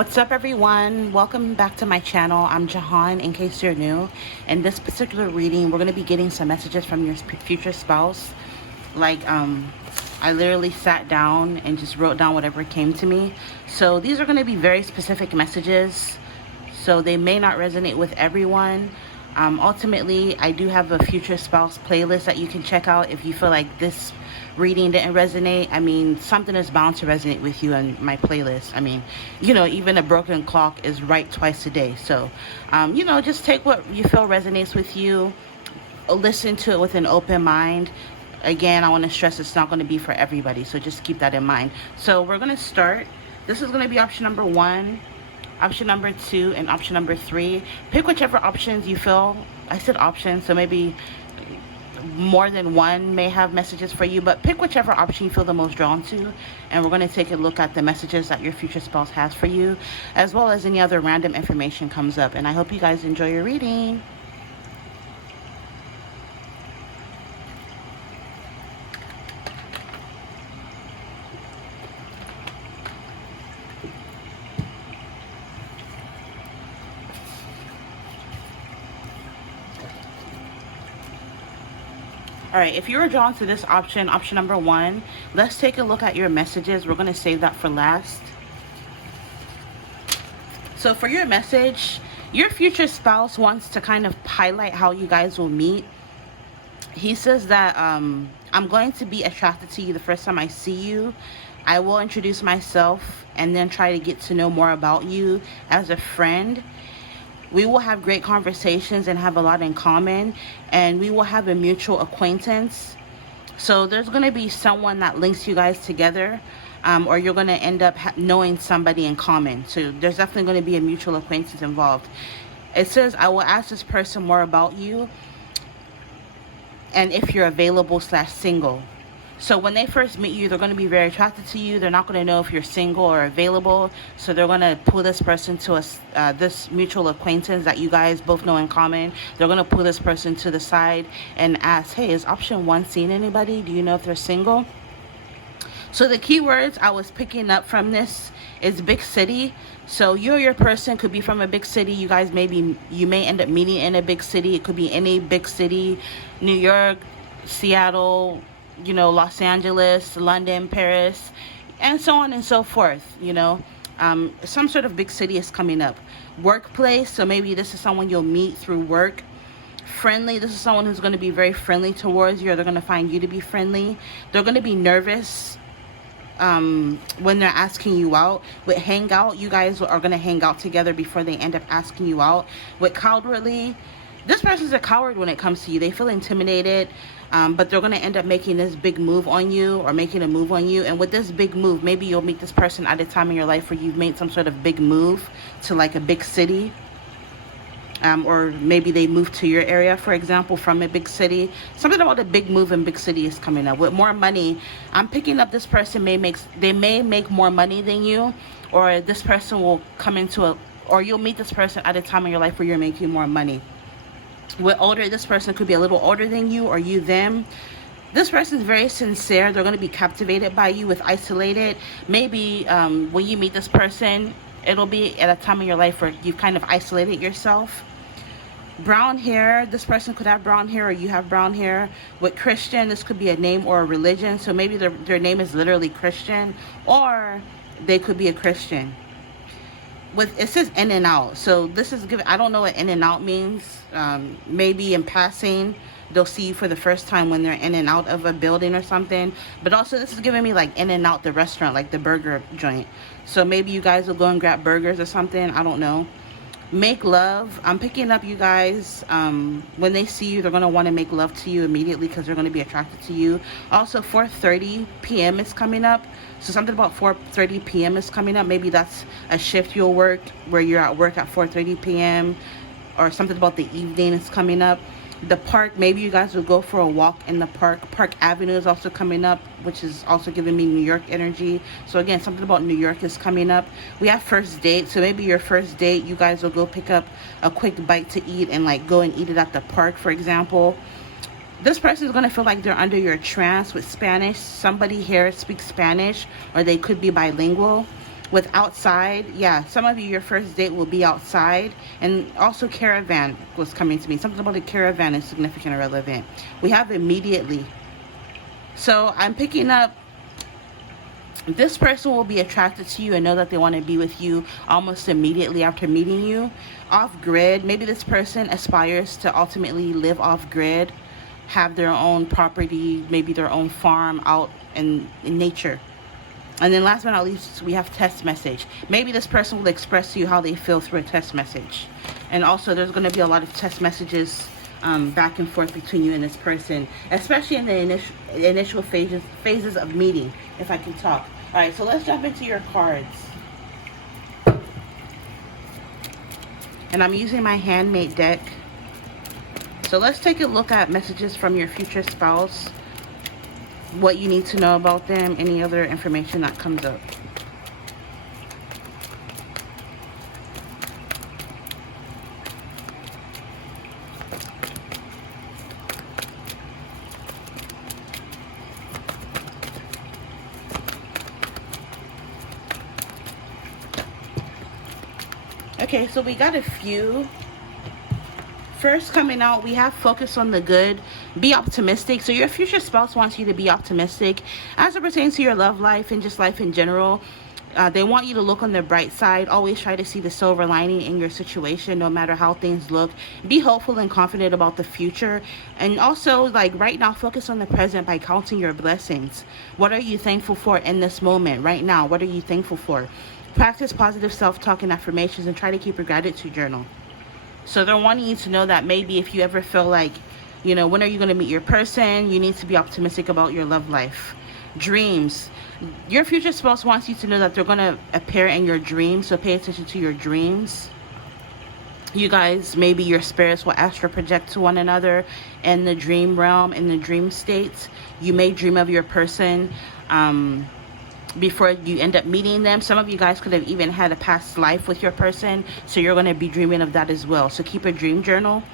What's up, everyone? Welcome back to my channel. I'm Jehan, in case you're new. In this particular reading, we're going to be getting some messages from your future spouse. I literally sat down and just wrote down whatever came to me. So these are going to be very specific messages, so they may not resonate with everyone. Ultimately, I do have a future spouse playlist that you can check out if you feel like this reading didn't resonate. I mean, something is bound to resonate with you in my playlist. I mean, even a broken clock is right twice a day. So, just take what you feel resonates with you. Listen to it with an open mind. Again, I want to stress it's not going to be for everybody, so just keep that in mind. So we're going to start. This is going to be option number 1, option number 2, and option number 3. Pick whichever options you feel. I said options, so maybe more than one may have messages for you, but pick whichever option you feel the most drawn to, and we're going to take a look at the messages that your future spouse has for you, as well as any other random information comes up. And I hope you guys enjoy your reading. Alright, if you were drawn to this option, option number 1, let's take a look at your messages. We're going to save that for last. So for your message, your future spouse wants to kind of highlight how you guys will meet. He says that, I'm going to be attracted to you the first time I see you. I will introduce myself and then try to get to know more about you as a friend. We will have great conversations and have a lot in common, and we will have a mutual acquaintance. So there's going to be someone that links you guys together, or you're going to end up knowing somebody in common. So there's definitely going to be a mutual acquaintance involved. It says, I will ask this person more about you and if you're available/single. So when they first meet you, they're going to be very attracted to you. They're not going to know if you're single or available. So they're going to pull this person to this mutual acquaintance that you guys both know in common. They're going to pull this person to the side and ask, hey, is option 1 seeing anybody? Do you know if they're single? So the keywords I was picking up from this is big city. So you or your person could be from a big city. You guys you may end up meeting in a big city. It could be any big city, New York, Seattle, Los Angeles, London, Paris, and so on and so forth. Some sort of big city is coming up. Workplace, so maybe this is someone you'll meet through work. Friendly, this is someone who's going to be very friendly towards you, or they're going to find you to be friendly. They're going to be nervous when they're asking you out. With hangout, you guys are going to hang out together before they end up asking you out. With cowardly, this person's a coward when it comes to you. They feel intimidated, but they're going to end up making this big move on you, or making a move on you. And with this big move, maybe you'll meet this person at a time in your life where you've made some sort of big move to like a big city. Or maybe they moved to your area, for example, from a big city. Something about a big move in big city is coming up. With more money, I'm picking up this person may make more money than you, or this person will come into or you'll meet this person at a time in your life where you're making more money. With older, this person could be a little older than you, or you them. This person is very sincere. They're going to be captivated by you. With isolated, maybe when you meet this person, it'll be at a time in your life where you've kind of isolated yourself. Brown hair, this person could have brown hair, or you have brown hair. With Christian, this could be a name or a religion. So maybe their name is literally Christian, or they could be a Christian. It says in and out, so this is given. I don't know what in and out means. Maybe in passing they'll see you for the first time when they're in and out of a building or something. But also this is giving me like in and out the restaurant, like the burger joint. So maybe you guys will go and grab burgers or something. I don't know. Make love, I'm picking up you guys, when they see you, they're going to want to make love to you immediately because they're going to be attracted to you. Also 4:30 p.m. is coming up, so something about 4:30 p.m. is coming up. Maybe that's a shift you'll work where you're at work at 4:30 p.m. or something about the evening is coming up. The park, maybe you guys will go for a walk in the park. Park Avenue is also coming up, which is also giving me New York energy. So again, something about New York is coming up. We have first date, so maybe your first date, you guys will go pick up a quick bite to eat and like go and eat it at the park, for example. This person is going to feel like they're under your trance. With Spanish, somebody here speaks Spanish, or they could be bilingual. With outside, yeah, some of you, your first date will be outside. And also caravan was coming to me. Something about a caravan is significant or relevant. We have immediately. So I'm picking up, this person will be attracted to you and know that they want to be with you almost immediately after meeting you. Off grid, maybe this person aspires to ultimately live off grid, have their own property, maybe their own farm out in nature. And then last but not least, we have text message. Maybe this person will express to you how they feel through a text message. And also there's going to be a lot of text messages back and forth between you and this person, especially in the initial phases of meeting, if I can talk. All right, so let's jump into your cards. And I'm using my handmade deck. So let's take a look at messages from your future spouse, what you need to know about them, any other information that comes up. Okay, so we got a few. First coming out, we have focus on the good, be optimistic. So your future spouse wants you to be optimistic as it pertains to your love life and just life in general. They want you to look on the bright side. Always try to see the silver lining in your situation, no matter how things look. Be hopeful and confident about the future. And also, like right now, focus on the present by counting your blessings. What are you thankful for in this moment right now? What are you thankful for? Practice positive self-talk and affirmations, and try to keep a gratitude journal. So they're wanting you to know that maybe if you ever feel like, you know, when are you going to meet your person, you need to be optimistic about your love life. Dreams. Your future spouse wants you to know that they're going to appear in your dreams, so pay attention to your dreams. You guys, maybe your spirits will astral project to one another in the dream realm, in the dream states. You may dream of your person before you end up meeting them. Some of you guys could have even had a past life with your person, so you're going to be dreaming of that as well. So keep a dream journal.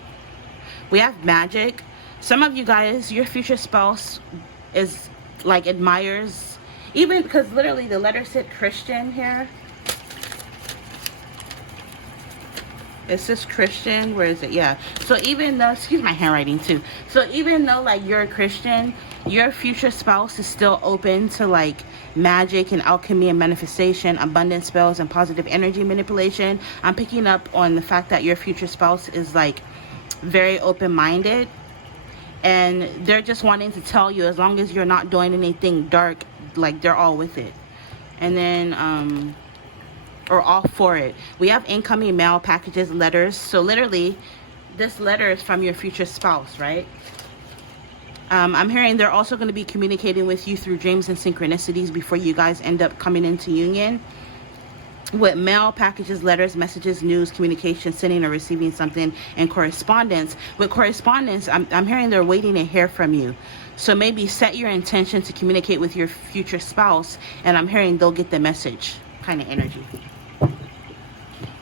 We have magic. Some of you guys, your future spouse is like admires, even because literally the letter said Christian here. It says Christian. Where is it? Yeah. So even though, excuse my handwriting too. So even though like you're a Christian, your future spouse is still open to like magic and alchemy and manifestation, abundance spells and positive energy manipulation. I'm picking up on the fact that your future spouse is like very open-minded, and they're just wanting to tell you, as long as you're not doing anything dark, like they're all with it. And then or all for it. We have incoming mail packages, letters. So literally this letter is from your future spouse, right? I'm hearing they're also going to be communicating with you through dreams and synchronicities before you guys end up coming into union. With mail packages, letters, messages, news, communication, sending or receiving something, and correspondence. With correspondence, I'm hearing they're waiting to hear from you. So maybe set your intention to communicate with your future spouse, and I'm hearing they'll get the message kind of energy.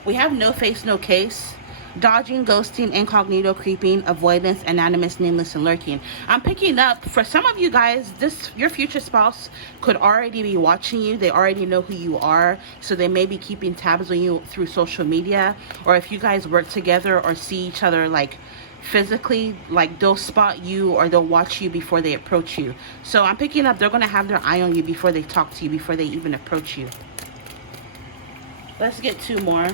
We have no face, no case. Dodging, ghosting, incognito, creeping, avoidance, anonymous, nameless, and lurking. I'm picking up, for some of you guys, your future spouse could already be watching you. They already know who you are, so they may be keeping tabs on you through social media. Or if you guys work together or see each other like physically, like they'll spot you or they'll watch you before they approach you. So I'm picking up they're going to have their eye on you before they talk to you, before they even approach you. Let's get two more.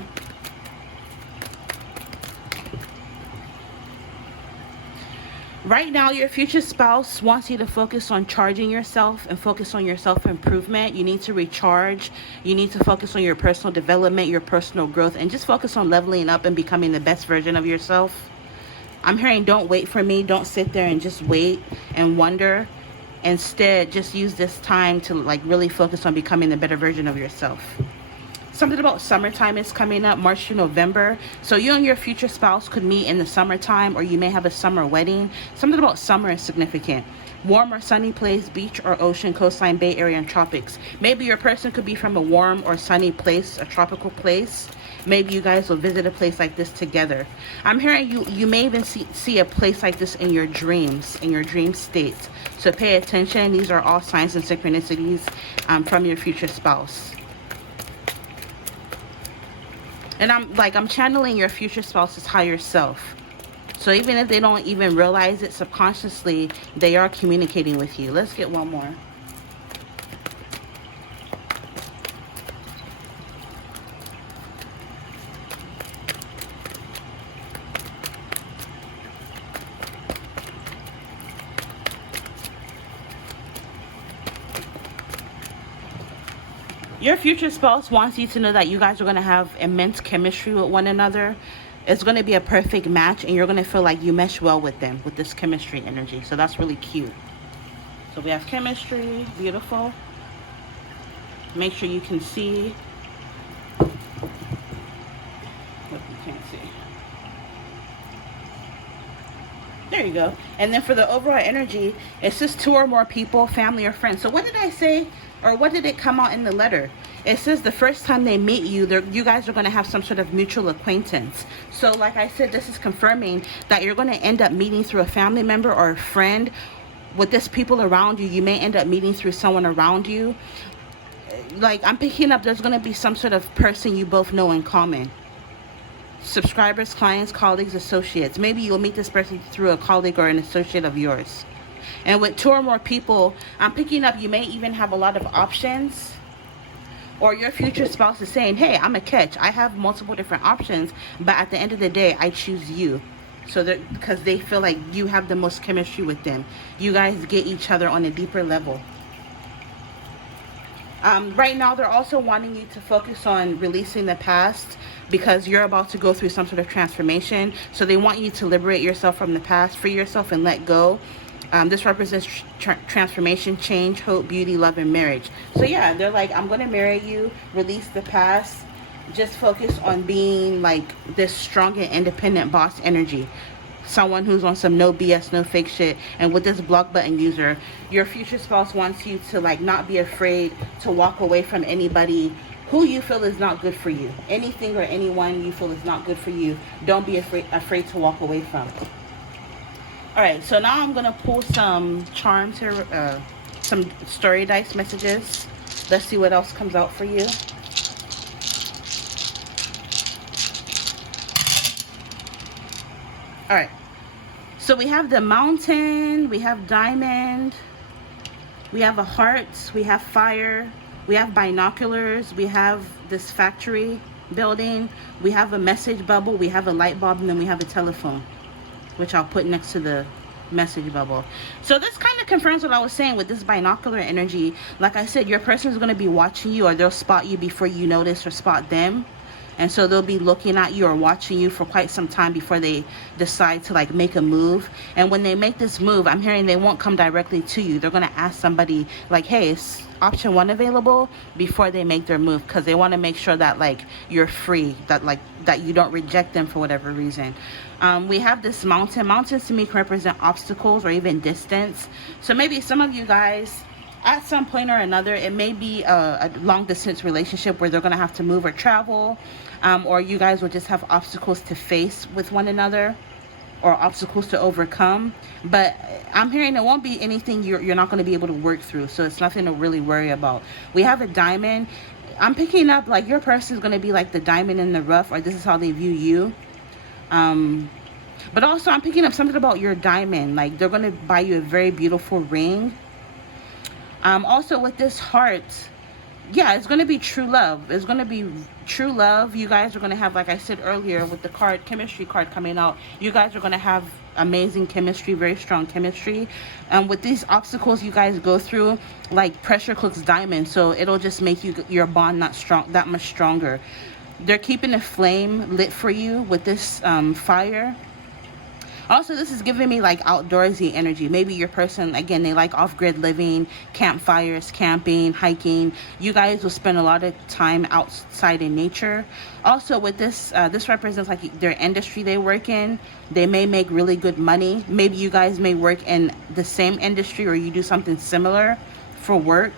Right now, your future spouse wants you to focus on charging yourself and focus on your self-improvement. You need to recharge. You need to focus on your personal development, your personal growth, and just focus on leveling up and becoming the best version of yourself. I'm hearing don't wait for me. Don't sit there and just wait and wonder. Instead, just use this time to like really focus on becoming the better version of yourself. Something about summertime is coming up, March to November. So you and your future spouse could meet in the summertime, or you may have a summer wedding. Something about summer is significant. Warm or sunny place, beach or ocean, coastline, bay area, and tropics. Maybe your person could be from a warm or sunny place, a tropical place. Maybe you guys will visit a place like this together. I'm hearing you may even see a place like this in your dreams, in your dream states. So pay attention. These are all signs and synchronicities from your future spouse. And I'm channeling your future spouse's higher self. So even if they don't even realize it subconsciously, they are communicating with you. Let's get one more. Your future spouse wants you to know that you guys are going to have immense chemistry with one another. It's going to be a perfect match, and you're going to feel like you mesh well with them, with this chemistry energy. So that's really cute. So we have chemistry. Beautiful. Make sure you can see. What you can't see. There you go. And then for the overall energy, it's just 2 or more people, family or friends. So what did I say, or what did it come out in the letter? It says the first time they meet you, you guys are going to have some sort of mutual acquaintance. So like I said, this is confirming that you're going to end up meeting through a family member or a friend. With this people around you, you may end up meeting through someone around you. Like, I'm picking up, there's going to be some sort of person you both know in common. Subscribers, clients, colleagues, associates. Maybe you'll meet this person through a colleague or an associate of yours. And with 2 or more people, I'm picking up you may even have a lot of options. Or your future spouse is saying, hey, I'm a catch. I have multiple different options, but at the end of the day, I choose you. So that because they feel like you have the most chemistry with them. You guys get each other on a deeper level. Right now, they're also wanting you to focus on releasing the past, because you're about to go through some sort of transformation. So they want you to liberate yourself from the past, free yourself, and let go. This represents transformation, change, hope, beauty, love, and marriage. So yeah, they're like, I'm going to marry you, release the past, just focus on being like this strong and independent boss energy. Someone who's on some no BS, no fake shit. And with this block button user, your future spouse wants you to like not be afraid to walk away from anybody who you feel is not good for you. Anything or anyone you feel is not good for you, don't be afraid to walk away from. Alright, so now I'm going to pull some charms here, some story dice messages. Let's see what else comes out for you. Alright, so we have the mountain, we have diamond, we have a heart, we have fire, we have binoculars, we have this factory building, we have a message bubble, we have a light bulb, and then we have a telephone, which I'll put next to the message bubble. So this kind of confirms what I was saying with this binocular energy. Like I said, your person is going to be watching you, or they'll spot you before you notice or spot them. And so they'll be looking at you or watching you for quite some time before they decide to like make a move. And when they make this move, I'm hearing they won't come directly to you. They're going to ask somebody like, hey, is option 1 available, before they make their move, because they want to make sure that like you're free, that you don't reject them for whatever reason. We have this mountain. Mountains to me can represent obstacles or even distance. So maybe some of you guys, at some point or another, it may be a long distance relationship where they're going to have to move or travel, or you guys will just have obstacles to face with one another, or obstacles to overcome. But I'm hearing it won't be anything you're not going to be able to work through, so it's nothing to really worry about. We have a diamond. I'm picking up like your person is going to be like the diamond in the rough, or this is how they view you. But also I'm picking up something about your diamond, like they're going to buy you a very beautiful ring. Also with this heart, yeah, it's going to be true love. It's going to be true love. You guys are going to have, like I said earlier, with the card, chemistry card coming out, you guys are going to have amazing chemistry, very strong chemistry. With these obstacles you guys go through, like pressure cooks diamond, so it'll just make your bond that much stronger. They're keeping a flame lit for you with this fire. Also, this is giving me like outdoorsy energy. Maybe your person, again, they like off-grid living, campfires, camping, hiking. You guys will spend a lot of time outside in nature. Also with this, this represents like their industry they work in. They may make really good money. Maybe you guys may work in the same industry, or you do something similar for work.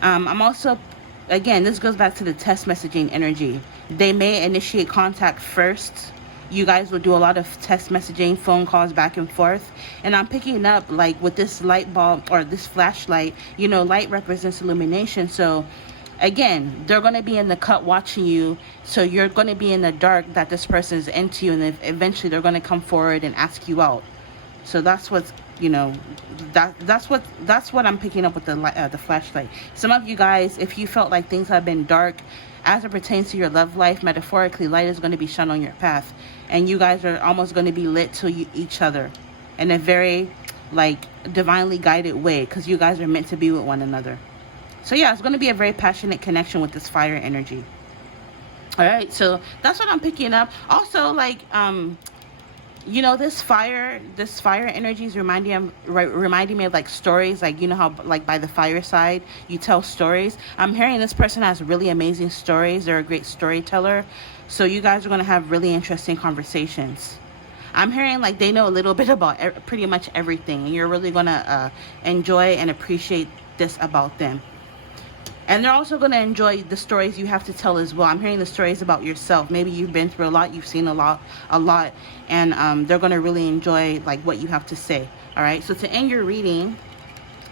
I'm also, again, this goes back to the test messaging energy. They may initiate contact first. You guys will do a lot of text messaging, phone calls back and forth. And I'm picking up like with this light bulb or this flashlight, you know, light represents illumination. So Again, they're going to be in the cut watching you, so you're going to be in the dark that this person is into you, and eventually they're going to come forward and ask you out. So that's what's, you know, that's what I'm picking up with the flashlight. Some of you guys, if you felt like things have been dark as it pertains to your love life, metaphorically, light is going to be shone on your path, and you guys are almost going to be lit to each other in a very like divinely guided way, because you guys are meant to be with one another. So yeah, it's going to be a very passionate connection with this fire energy. All right, so that's what I'm picking up. Also, like, you know, this fire energy is reminding me of like stories, like, you know how like by the fireside you tell stories. I'm hearing this person has really amazing stories. They're a great storyteller, so you guys are going to have really interesting conversations. I'm hearing like they know a little bit about pretty much everything, and you're really going to enjoy and appreciate this about them. And they're also going to enjoy the stories you have to tell as well. I'm hearing the stories about yourself. Maybe you've been through a lot, you've seen a lot, and they're going to really enjoy like what you have to say. All right, so to end your reading,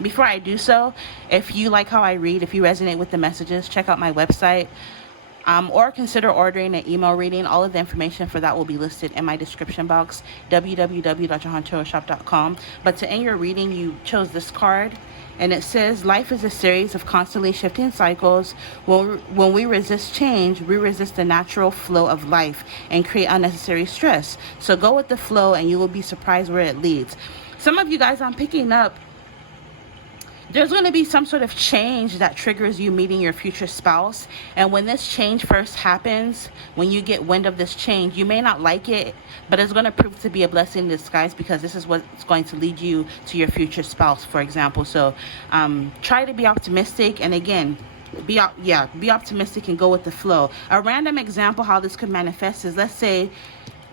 before I do so, if you like how I read, if you resonate with the messages, check out my website, or consider ordering an email reading. All of the information for that will be listed in my description box, www.jehantarotshop.com. But to end your reading, you chose this card, and it says, life is a series of constantly shifting cycles. When we resist change, we resist the natural flow of life and create unnecessary stress. So go with the flow, and you will be surprised where it leads. Some of you guys, I'm picking up, there's going to be some sort of change that triggers you meeting your future spouse. And when this change first happens, when you get wind of this change, you may not like it, but it's going to prove to be a blessing in disguise, because this is what's going to lead you to your future spouse, for example. So try to be optimistic, and again, be optimistic and go with the flow. A random example how this could manifest is, let's say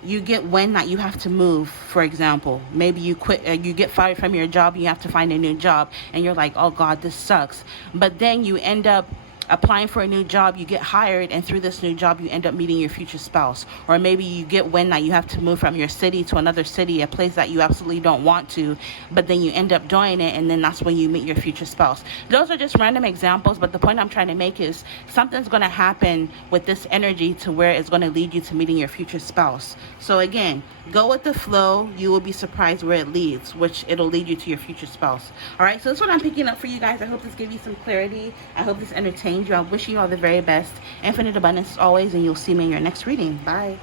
you get wind that you have to move, for example. Maybe you quit, you get fired from your job, you have to find a new job, and you're like, oh God, this sucks. But then you end up applying for a new job, you get hired, and through this new job you end up meeting your future spouse. Or maybe you get wind that you have to move from your city to another city, a place that you absolutely don't want to, but then you end up doing it, and then that's when you meet your future spouse. Those are just random examples, but the point I'm trying to make is something's going to happen with this energy to where it's going to lead you to meeting your future spouse. So again, go with the flow. You will be surprised where it leads, which it'll lead you to your future spouse. All right, so that's what I'm picking up for you guys. I hope this gave you some clarity. I hope this entertained you. I wish you all the very best. Infinite abundance as always, and you'll see me in your next reading. Bye.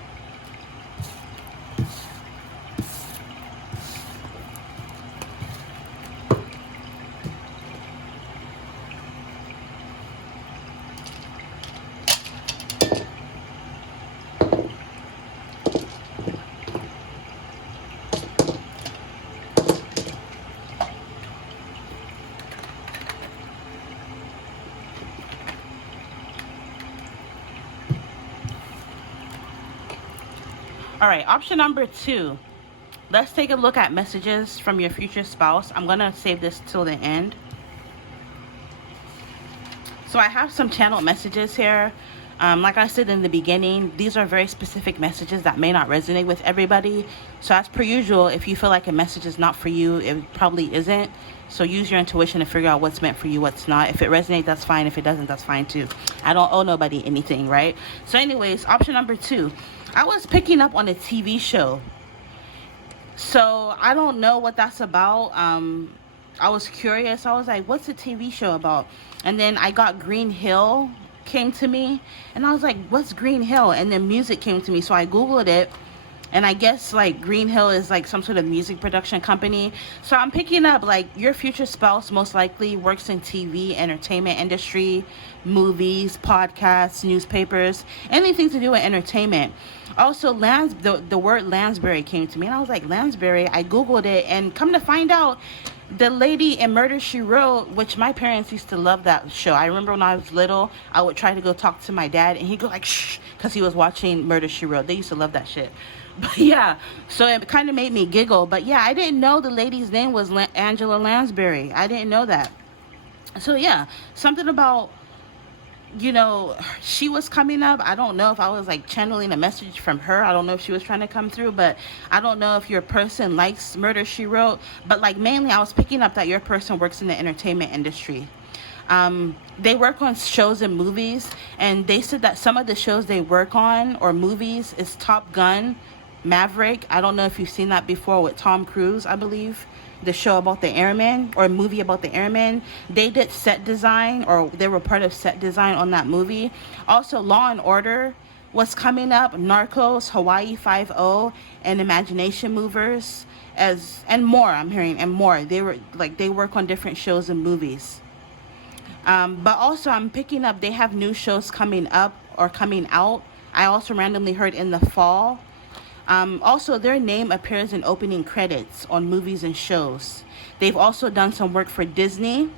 All right, option number 2. Let's take a look at messages from your future spouse. I'm going to save this till the end. So I have some channeled messages here. Like I said in the beginning, these are very specific messages that may not resonate with everybody. So as per usual, if you feel like a message is not for you, it probably isn't. So use your intuition to figure out what's meant for you, what's not. If it resonates, that's fine. If it doesn't, that's fine too. I don't owe nobody anything, right? So anyways, option number 2. I was picking up on a TV show. So I don't know what that's about. I was curious. I was like, what's the TV show about? And then I got Green Hill came to me, and I was like, what's Green Hill? And then music came to me, so I googled it, and I guess like Green Hill is like some sort of music production company. So I'm picking up like your future spouse most likely works in TV, entertainment industry, movies, podcasts, newspapers, anything to do with entertainment. Also, the word Lansbury came to me, and I was like, Lansbury? I googled it, and come to find out, the lady in Murder, She Wrote, which my parents used to love that show. I remember when I was little, I would try to go talk to my dad, and he'd go like, shh, because he was watching Murder, She Wrote. They used to love that shit. But yeah, so it kind of made me giggle. But yeah, I didn't know the lady's name was Angela Lansbury. I didn't know that. So yeah, something about, you know, she was coming up. I don't know if I was like channeling a message from her. I don't know if she was trying to come through, but I don't know if your person likes Murder, She Wrote. But like mainly I was picking up that your person works in the entertainment industry. They work on shows and movies, and they said that some of the shows they work on or movies is Top Gun, Maverick. I don't know if you've seen that before with Tom Cruise, I believe. The show about the airmen or movie about the airmen. They did set design, or they were part of set design on that movie. Also, Law and Order was coming up, Narcos, Hawaii Five-0, and Imagination Movers, and more. I'm hearing and more. They work on different shows and movies. But also, I'm picking up they have new shows coming up or coming out. I also randomly heard in the fall. Also, their name appears in opening credits on movies and shows. They've also done some work for Disney.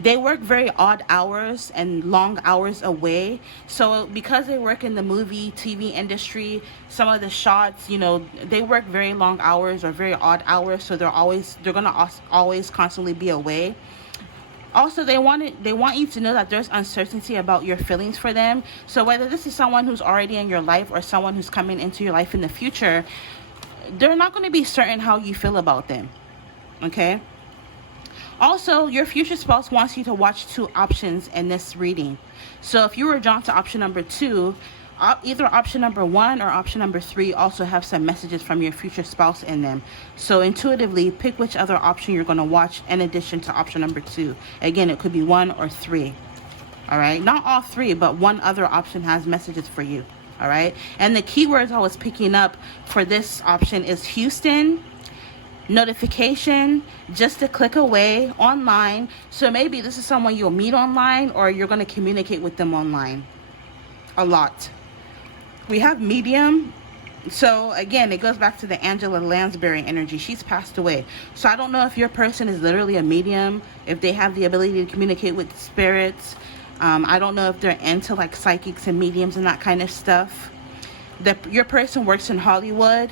They work very odd hours and long hours away. So because they work in the movie, TV industry, some of the shots, they work very long hours or very odd hours. So they're gonna always constantly be away. Also, they want you to know that there's uncertainty about your feelings for them. So whether this is someone who's already in your life or someone who's coming into your life in the future, they're not going to be certain how you feel about them. Okay? Also, your future spouse wants you to watch 2 options in this reading. So if you were drawn to option number 2, either option number 1 or option number 3 also have some messages from your future spouse in them. So intuitively, pick which other option you're going to watch in addition to option number 2. Again, it could be 1 or 3. All right? Not all 3, but one other option has messages for you. All right? And the keywords I was picking up for this option is Houston, notification, just a click away, online. So maybe this is someone you'll meet online, or you're going to communicate with them online a lot. We have medium. So again, it goes back to the Angela Lansbury energy. She's passed away. So I don't know if your person is literally a medium, if they have the ability to communicate with spirits. I don't know if they're into like psychics and mediums and that kind of stuff. Your person works in Hollywood.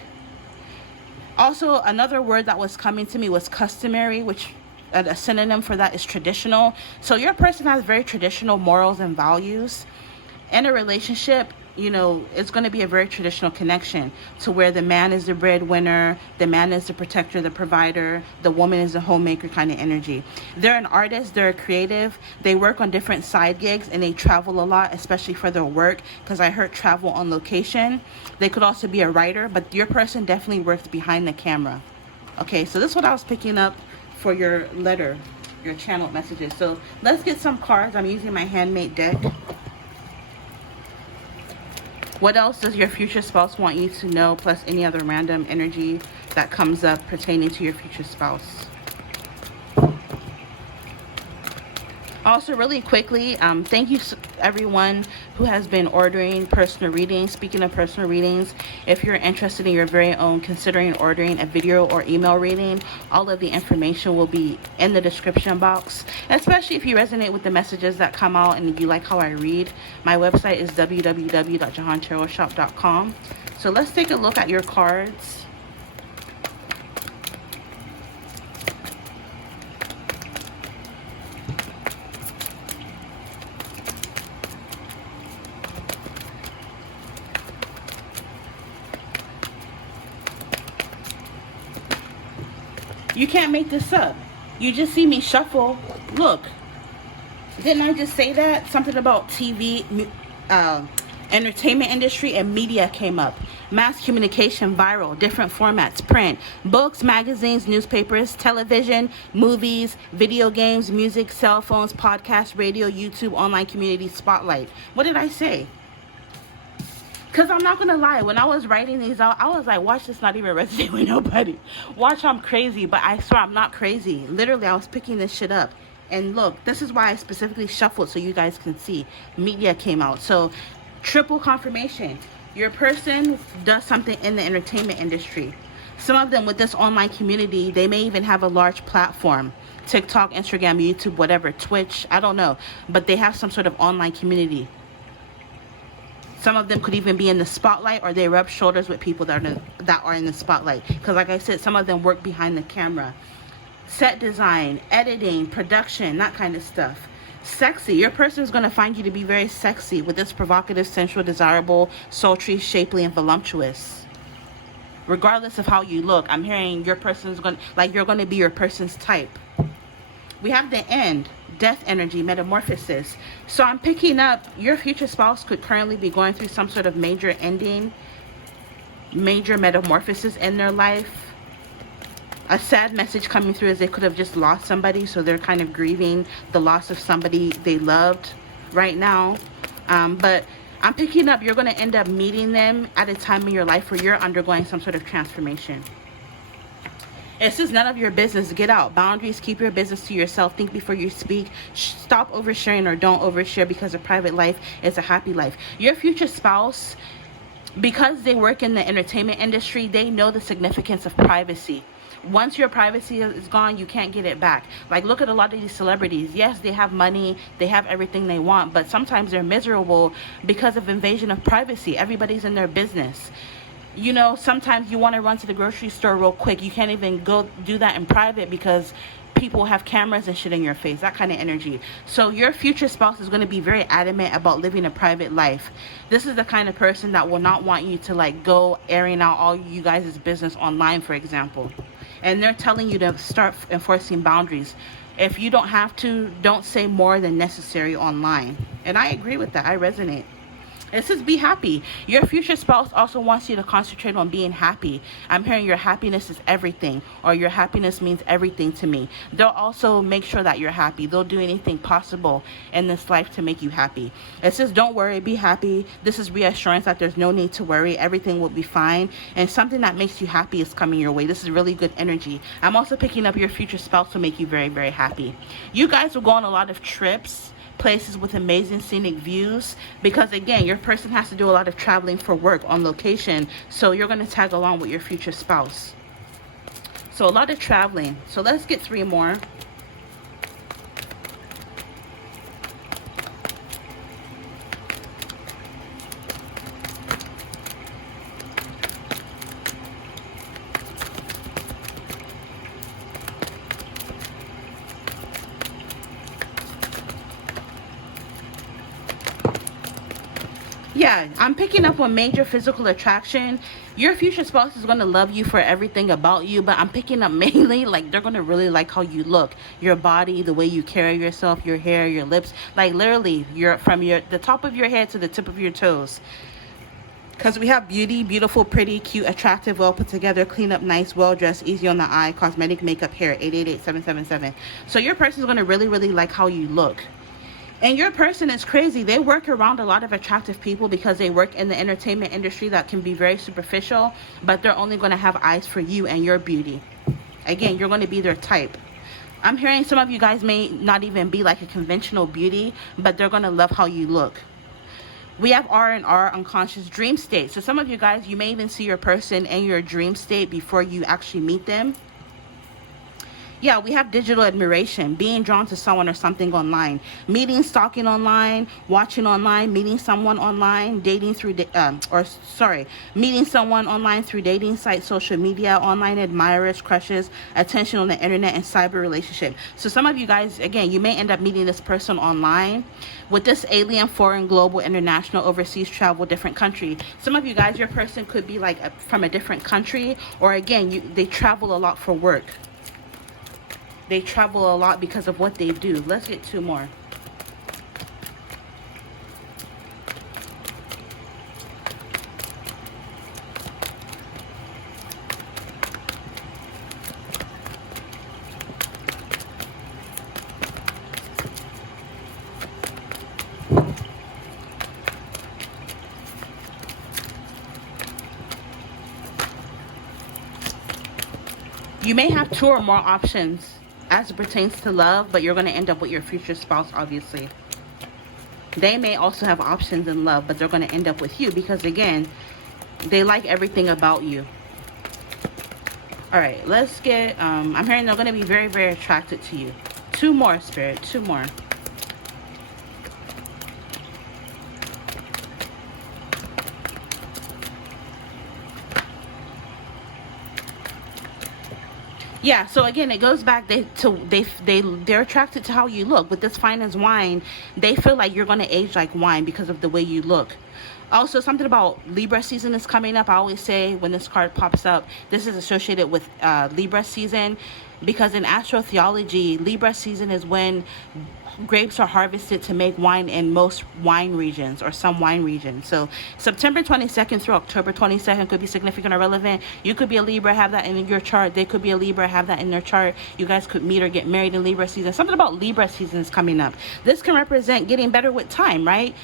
Also, another word that was coming to me was customary, which a synonym for that is traditional. So your person has very traditional morals and values. In a relationship, it's going to be a very traditional connection, to where the man is the breadwinner, the man is the protector, the provider, the woman is the homemaker kind of energy. They're an artist, they're a creative, they work on different side gigs, and they travel a lot, especially for their work, because I heard travel on location. They could also be a writer, but your person definitely works behind the camera. Okay, so this is what I was picking up for your letter, your channeled messages. So let's get some cards. I'm using my handmade deck. What else does your future spouse want you to know, plus any other random energy that comes up pertaining to your future spouse? Also, really quickly, thank you everyone who has been ordering personal readings. Speaking of personal readings, if you're interested in your very own, considering ordering a video or email reading, all of the information will be in the description box. Especially if you resonate with the messages that come out and you like how I read. My website is www.jehantarotshop.com. So let's take a look at your cards. You can't make this up. You just see me shuffle. Look, didn't I just say that? Something about TV, entertainment industry, and media came up. Mass communication, viral, different formats, print, books, magazines, newspapers, television, movies, video games, music, cell phones, podcasts, radio, YouTube, online community, spotlight. What did I say? Because I'm not going to lie, when I was writing these out, I was like, watch this not even resonate with nobody. Watch, I'm crazy, but I swear I'm not crazy. Literally, I was picking this shit up. And look, this is why I specifically shuffled so you guys can see. Media came out. So, triple confirmation. Your person does something in the entertainment industry. Some of them with this online community, they may even have a large platform. TikTok, Instagram, YouTube, whatever, Twitch, I don't know. But they have some sort of online community. Some of them could even be in the spotlight, or they rub shoulders with people that are in the spotlight. Because like I said, some of them work behind the camera. Set design, editing, production, that kind of stuff. Sexy. Your person is going to find you to be very sexy with this provocative, sensual, desirable, sultry, shapely, and voluptuous. Regardless of how you look, I'm hearing your person's going to, like, you're going to be your person's type. We have the end. Death energy, metamorphosis. So I'm picking up your future spouse could currently be going through some sort of major ending, major metamorphosis in their life. A sad message coming through is they could have just lost somebody, so they're kind of grieving the loss of somebody they loved right now. But I'm picking up you're going to end up meeting them at a time in your life where you're undergoing some sort of transformation. This is none of your business. Get out. Boundaries. Keep your business to yourself. Think before you speak. Stop oversharing or don't overshare, because a private life is a happy life. Your future spouse, because they work in the entertainment industry, they know the significance of privacy. Once your privacy is gone, you can't get it back. Like, look at a lot of these celebrities. Yes, they have money, they have everything they want, but sometimes they're miserable because of invasion of privacy. Everybody's in their business. You know, sometimes you want to run to the grocery store real quick. You can't even go do that in private because people have cameras and shit in your face, that kind of energy. So your future spouse is going to be very adamant about living a private life. This is the kind of person that will not want you to like go airing out all you guys' business online, for example. And they're telling you to start enforcing boundaries. If you don't have to, don't say more than necessary online. And I agree with that. I resonate. It says be happy. Your future spouse also wants you to concentrate on being happy. I'm hearing your happiness is everything, or your happiness means everything to me. They'll also make sure that you're happy. They'll do anything possible in this life to make you happy. It says don't worry, be happy. This is reassurance that there's no need to worry. Everything will be fine. And something that makes you happy is coming your way. This is really good energy. I'm also picking up your future spouse will make you very, very happy. You guys will go on a lot of trips, places with amazing scenic views, because again, your person has to do a lot of traveling for work on location, so you're going to tag along with your future spouse. So a lot of traveling. So let's get 3 more. Yeah, I'm picking up on major physical attraction. Your future spouse is going to love you for everything about you, but I'm picking up mainly like they're going to really like how you look, your body, the way you carry yourself, your hair, your lips, like literally you're from the top of your head to the tip of your toes. Because we have beauty, beautiful, pretty, cute, attractive, well put together, clean up, nice, well dressed, easy on the eye, cosmetic, makeup, hair, 888-777. So your person is going to really, really like how you look. And your person is crazy. They work around a lot of attractive people because they work in the entertainment industry that can be very superficial, but they're only going to have eyes for you and your beauty. Again, you're going to be their type. I'm hearing some of you guys may not even be like a conventional beauty, but they're going to love how you look. We have R&R, unconscious dream state. So some of you guys, you may even see your person in your dream state before you actually meet them. Yeah, we have digital admiration, being drawn to someone or something online, meeting, stalking online, watching online, meeting someone online, dating through, meeting someone online through dating sites, social media, online admirers, crushes, attention on the internet, and cyber relationship. So some of you guys, again, you may end up meeting this person online. With this alien, foreign, global, international, overseas travel, different country. Some of you guys, your person could be like from a different country, or again, they travel a lot for work. They travel a lot because of what they do. Let's get 2 more. You may have 2 or more options as it pertains to love, but you're going to end up with your future spouse, obviously. They may also have options in love, but they're going to end up with you because, again, they like everything about you. All right, let's get, I'm hearing they're going to be very, very attracted to you. 2 more, Spirit, 2 more. Yeah, so again, it goes back they're attracted to how you look. With this fine as wine, they feel like you're going to age like wine because of the way you look. Also, something about Libra season is coming up. I always say when this card pops up, this is associated with Libra season, because in astrotheology, Libra season is when grapes are harvested to make wine in most wine regions, or some wine regions. So September 22nd through October 22nd could be significant or relevant. You could be a Libra, have that in your chart. They could be a Libra, have that in their chart. You guys could meet or get married in Libra season. Something about Libra season is coming up. This can represent getting better with time, right?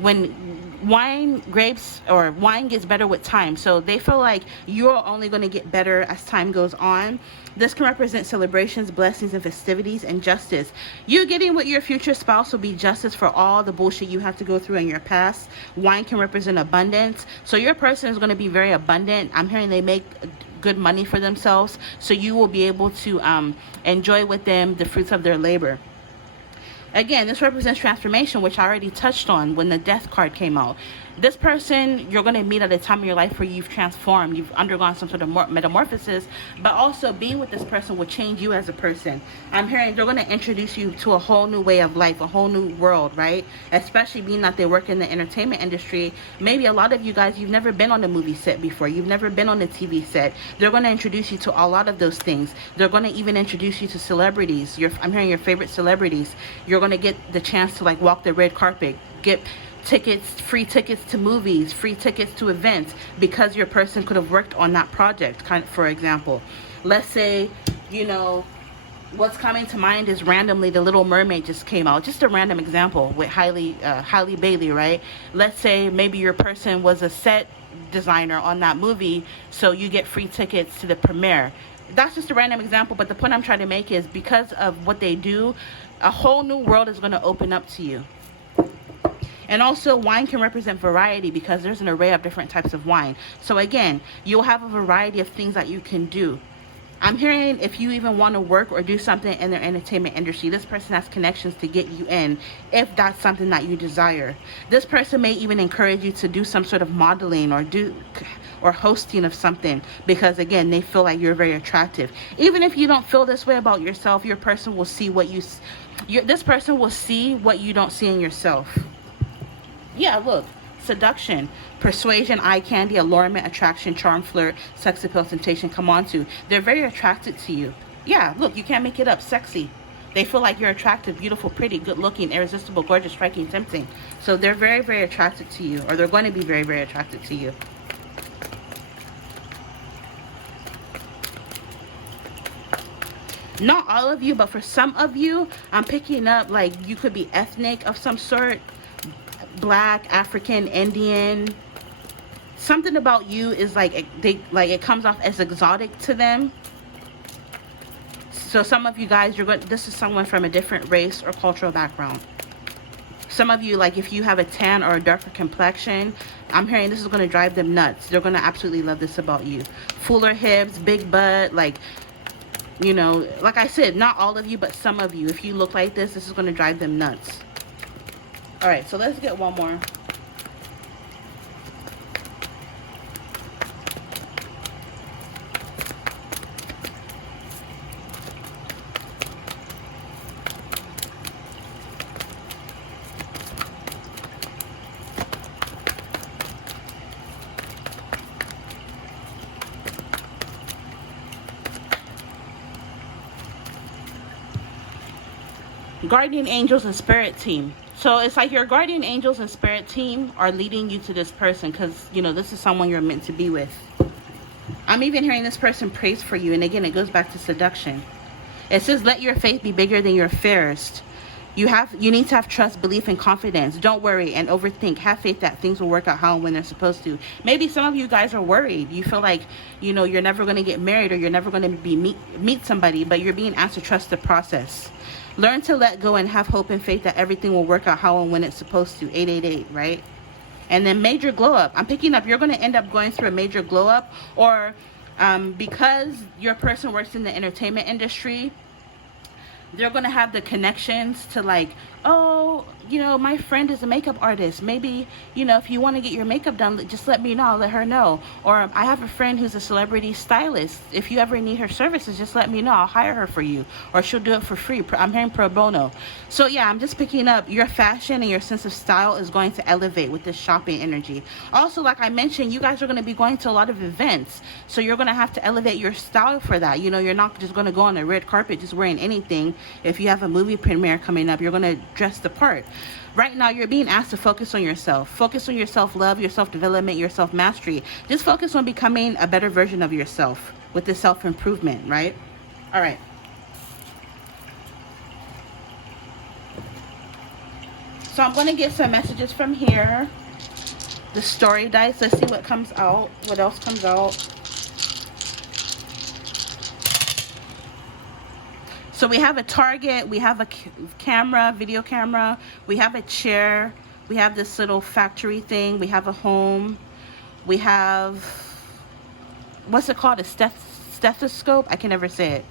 When wine gets better with time, so they feel like you're only going to get better as time goes on. This can represent celebrations, blessings, and festivities, and justice. You getting with your future spouse will be justice for all the bullshit you have to go through in your past. Wine can represent abundance, so your person is going to be very abundant. I'm hearing they make good money for themselves, so you will be able to enjoy with them the fruits of their labor. Again, this represents transformation, which I already touched on when the death card came out. This person you're going to meet at a time in your life where you've transformed, you've undergone some sort of metamorphosis, but also being with this person will change you as a person. I'm hearing they're going to introduce you to a whole new way of life, a whole new world, right? Especially being that they work in the entertainment industry. Maybe a lot of you guys, you've never been on a movie set before. You've never been on a TV set. They're going to introduce you to a lot of those things. They're going to even introduce you to celebrities. I'm hearing your favorite celebrities. You're going to get the chance to like walk the red carpet, get tickets, free tickets to movies, free tickets to events, because your person could have worked on that project. Kind of, for example, let's say, what's coming to mind is randomly The Little Mermaid just came out. Just a random example with Halle Bailey, right? Let's say maybe your person was a set designer on that movie, so you get free tickets to the premiere. That's just a random example, but the point I'm trying to make is because of what they do, a whole new world is going to open up to you. And also, wine can represent variety because there's an array of different types of wine. So again, you'll have a variety of things that you can do. I'm hearing if you even want to work or do something in the entertainment industry, this person has connections to get you in if that's something that you desire. This person may even encourage you to do some sort of modeling or hosting of something, because again, they feel like you're very attractive. Even if you don't feel this way about yourself, your person will see this person will see what you don't see in yourself. Yeah, look. Seduction, persuasion, eye candy, allurement, attraction, charm, flirt, sex appeal, temptation, come on to. They're very attracted to you. Yeah, look, you can't make it up. Sexy. They feel like you're attractive, beautiful, pretty, good looking, irresistible, gorgeous, striking, tempting. So they're very, very attracted to you, or they're going to be very, very attracted to you. Not all of you, but for some of you, I'm picking up like you could be ethnic of some sort. Black, African, Indian. Something about you is like it comes off as exotic to them. So some of you guys, this is someone from a different race or cultural background. Some of you, like if you have a tan or a darker complexion, I'm hearing this is going to drive them nuts. They're going to absolutely love this about you. Fuller hips, big butt, like I said, not all of you, but some of you. If you look like this is going to drive them nuts. All right, so let's get one more. Guardian angels and spirit team. So it's like your guardian angels and spirit team are leading you to this person because, this is someone you're meant to be with. I'm even hearing this person prays for you. And again, it goes back to seduction. It says, let your faith be bigger than your fears. You need to have trust, belief, and confidence. Don't worry and overthink. Have faith that things will work out how and when they're supposed to. Maybe some of you guys are worried. You feel like, you're never going to get married or you're never going to meet somebody, but you're being asked to trust the process. Learn to let go and have hope and faith that everything will work out how and when it's supposed to. 888, right? And then major glow up. I'm picking up, you're going to end up going through a major glow up, or because your person works in the entertainment industry, they're going to have the connections to like, oh, my friend is a makeup artist. Maybe, if you want to get your makeup done, just let me know. I'll let her know. Or I have a friend who's a celebrity stylist. If you ever need her services, just let me know. I'll hire her for you. Or she'll do it for free. I'm hearing pro bono. So yeah, I'm just picking up your fashion and your sense of style is going to elevate with this shopping energy. Also, like I mentioned, you guys are going to be going to a lot of events. So you're going to have to elevate your style for that. You're not just going to go on a red carpet just wearing anything. If you have a movie premiere coming up, you're going to dress the part. Right now, you're being asked to focus on yourself. Focus on your self-love, your self-development, your self-mastery. Just focus on becoming a better version of yourself with this self-improvement, right? All right. So I'm going to get some messages from here. The story dice. Let's see what comes out. What else comes out? So we have a target, we have a camera, video camera, we have a chair, we have this little factory thing, we have a home, we have, what's it called, a stethoscope? I can never say it.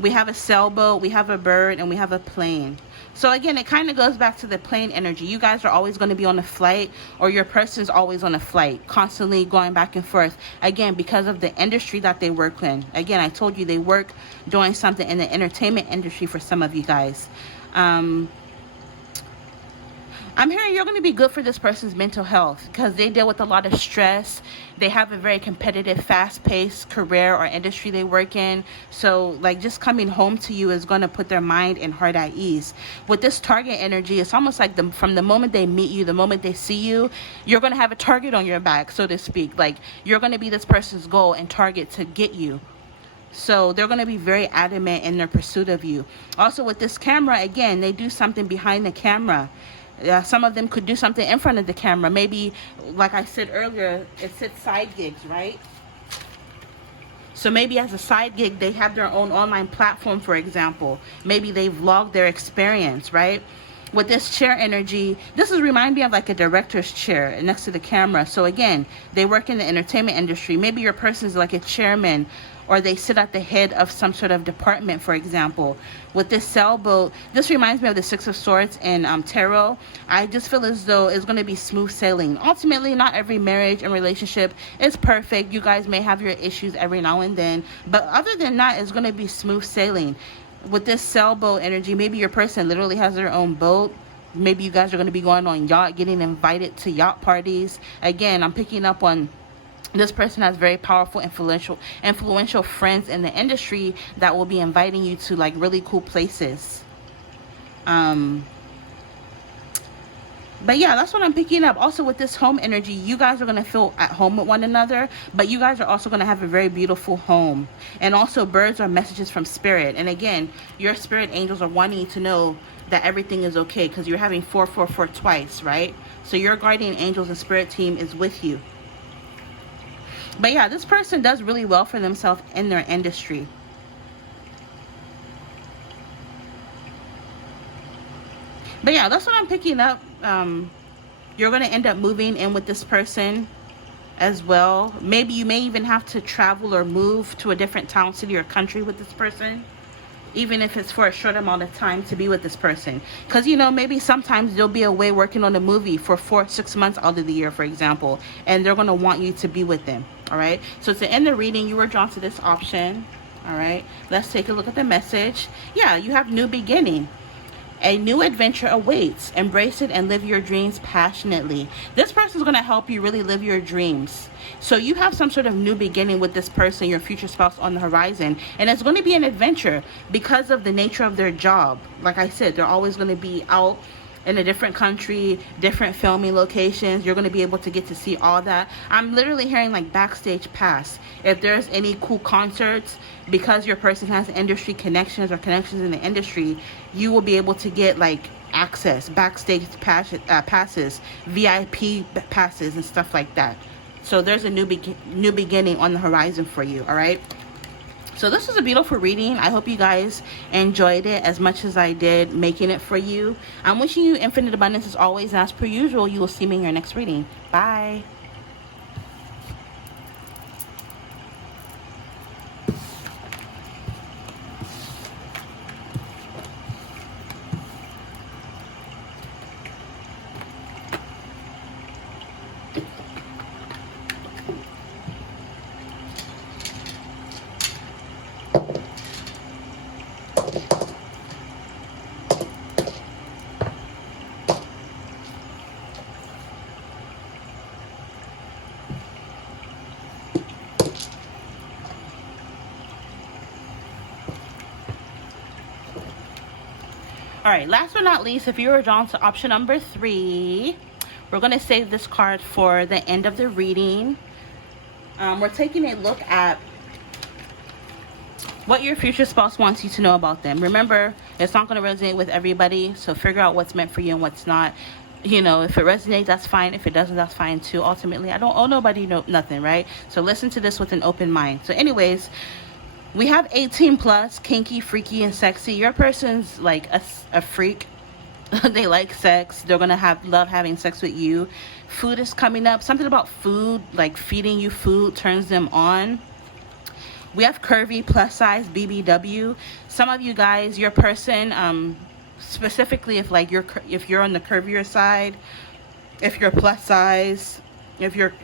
We have a sailboat, we have a bird, and we have a plane. So again, it kind of goes back to the plane energy. You guys are always going to be on a flight, or your person's always on a flight, constantly going back and forth. Again, because of the industry that they work in. Again, I told you they work doing something in the entertainment industry for some of you guys. I'm hearing you're going to be good for this person's mental health because they deal with a lot of stress. They have a very competitive, fast-paced career or industry they work in. So, like, just coming home to you is going to put their mind and heart at ease. With this target energy, it's almost like from the moment they meet you, the moment they see you, you're going to have a target on your back, so to speak. Like, you're going to be this person's goal and target to get you. So they're going to be very adamant in their pursuit of you. Also, with this camera, again, they do something behind the camera. Some of them could do something in front of the camera. Maybe, like I said earlier, it's side gigs, right? So maybe as a side gig, they have their own online platform, for example. Maybe they vlog their experience, right? With this chair energy, this is remind me of like a director's chair next to the camera. So again, they work in the entertainment industry. Maybe your person's like a chairman, or they sit at the head of some sort of department, for example. With this sailboat, this reminds me of the Six of Swords in tarot. I just feel as though it's going to be smooth sailing. Ultimately, not every marriage and relationship is perfect. You guys may have your issues every now and then, but other than that, it's going to be smooth sailing. With this sailboat energy, maybe your person literally has their own boat. Maybe you guys are going to be going on yacht, getting invited to yacht parties. Again, I'm picking up on this person has very powerful, influential friends in the industry that will be inviting you to like really cool places. But yeah, that's what I'm picking up. Also with this home energy, you guys are going to feel at home with one another, but you guys are also going to have a very beautiful home. And also birds are messages from spirit. And again, your spirit angels are wanting you to know that everything is okay because you're having 444 twice, right? So your guardian angels and spirit team is with you. But yeah, this person does really well for themselves in their industry. But yeah, that's what I'm picking up. You're going to end up moving in with this person as well. Maybe you may even have to travel or move to a different town, city, or country with this person. Even if it's for a short amount of time to be with this person. Because, maybe sometimes they'll be away working on a movie for 4-6 months out of the year, for example. And they're going to want you to be with them. All right. So to end the reading, you were drawn to this option. All right. Let's take a look at the message. Yeah, you have new beginning. A new adventure awaits. Embrace it and live your dreams passionately. This person is going to help you really live your dreams. So you have some sort of new beginning with this person, your future spouse, on the horizon. And it's going to be an adventure because of the nature of their job. Like I said, they're always going to be out in a different country, different filming locations. You're going to be able to get to see all that. I'm literally hearing like backstage pass. If there's any cool concerts, because your person has industry connections or connections in the industry, you will be able to get like access, backstage passes, VIP passes, and stuff like that. So there's a new beginning on the horizon for you, all right? So this was a beautiful reading. I hope you guys enjoyed it as much as I did making it for you. I'm wishing you infinite abundance as always. As per usual, you will see me in your next reading. Bye. All right, last but not least, if you were drawn to option number 3, we're going to save this card for the end of the reading. We're taking a look at what your future spouse wants you to know about them. Remember, it's not going to resonate with everybody, so figure out what's meant for you and what's not. You know, if it resonates, that's fine. If it doesn't, that's fine too. Ultimately, I don't owe nobody nothing, right? So listen to this with an open mind. So anyways, we have 18 plus, kinky, freaky, and sexy. Your person's like a freak. They like sex. They're gonna love having sex with you. Food is coming up. Something about food, like feeding you food, turns them on. We have curvy, plus size, BBW. Some of you guys, your person, specifically if you're on the curvier side, if you're plus size, if you're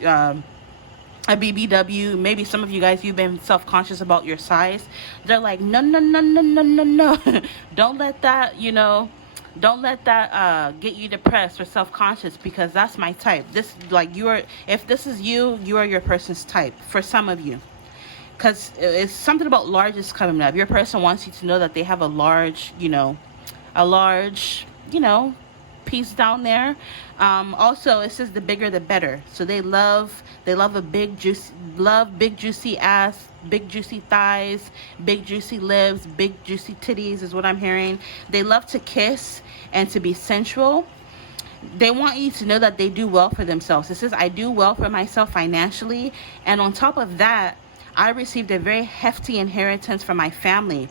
a BBW, maybe some of you guys, you've been self-conscious about your size. They're like, no, no, no, no, no, no, no. Don't let that, don't let that get you depressed or self-conscious, because that's my type. This, like, if this is you, you are your person's type for some of you. Because it's something about large is coming up. Your person wants you to know that they have a large, piece down there. Also, it says the bigger the better. So they love a big juicy ass, big juicy thighs, big juicy lips, big juicy titties is what I'm hearing. They love to kiss and to be sensual. They want you to know that they do well for themselves. It says, I do well for myself financially, and on top of that, I received a very hefty inheritance from my family.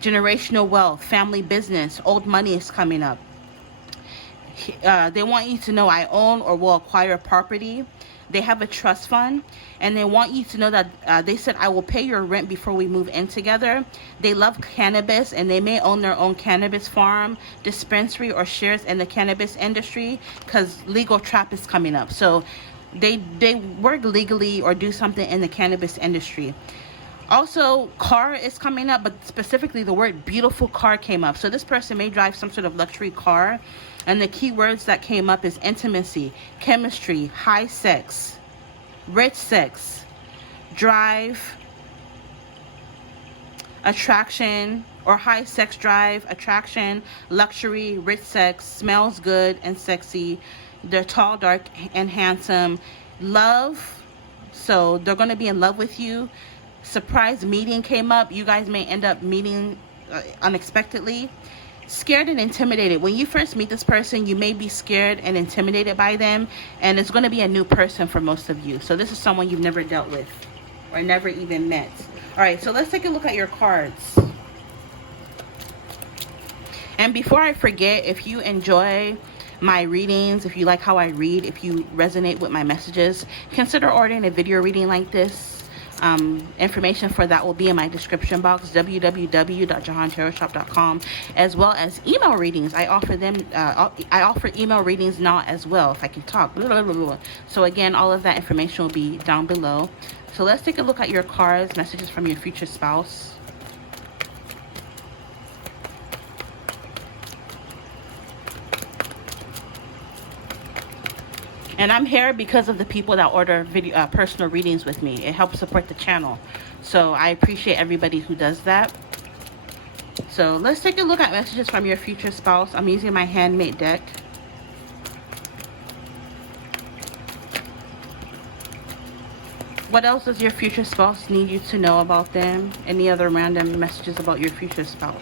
Generational wealth, family business, old money is coming up. They want you to know I own or will acquire property. They have a trust fund, and they want you to know that they said, I will pay your rent before we move in together. They love cannabis, and they may own their own cannabis farm, dispensary, or shares in the cannabis industry, because legal trap is coming up. So they work legally or do something in the cannabis industry. Also, car is coming up, but specifically the word beautiful car came up. So this person may drive some sort of luxury car, and the key words that came up is intimacy, chemistry, high sex, rich sex, drive, attraction, or high sex drive, attraction, luxury, rich sex, smells good and sexy. They're tall, dark, and handsome. Love, so they're going to be in love with you. Surprise meeting came up. You guys may end up meeting unexpectedly. Scared and intimidated. When you first meet this person, you may be scared and intimidated by them, and it's going to be a new person for most of you. So this is someone you've never dealt with or never even met. All right, so let's take a look at your cards. And before I forget, if you enjoy my readings, if you like how I read, if you resonate with my messages, consider ordering a video reading like this. Information for that will be in my description box, www.jehantarotshop.com, as well as email readings. I offer them. I offer email readings now as well, if I can talk. Blah, blah, blah, blah. So again, all of that information will be down below. So let's take a look at your cards, messages from your future spouse. And I'm here because of the people that order video personal readings with me. It helps support the channel. So I appreciate everybody who does that. So let's take a look at messages from your future spouse. I'm using my handmade deck. What else does your future spouse need you to know about them? Any other random messages about your future spouse?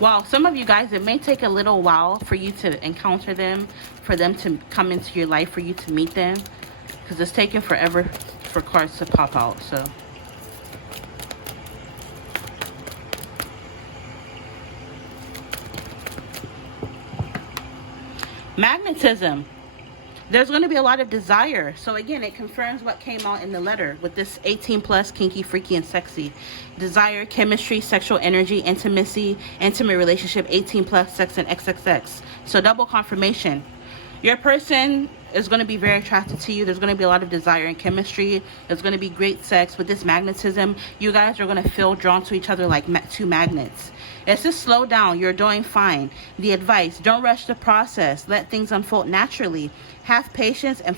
Wow, some of you guys, it may take a little while for you to encounter them, for them to come into your life, for you to meet them, because it's taking forever for cards to pop out. So Magnetism. There's going to be a lot of desire. So again, it confirms what came out in the letter with this 18 plus, kinky, freaky, and sexy. Desire, chemistry, sexual energy, intimacy, intimate relationship, 18 plus, sex, and XXX. So double confirmation. Your person is going to be very attracted to you. There's going to be a lot of desire and chemistry. There's going to be great sex. With this magnetism, you guys are going to feel drawn to each other like two magnets. It's just slow down. You're doing fine. The advice: don't rush the process. Let things unfold naturally. Have patience and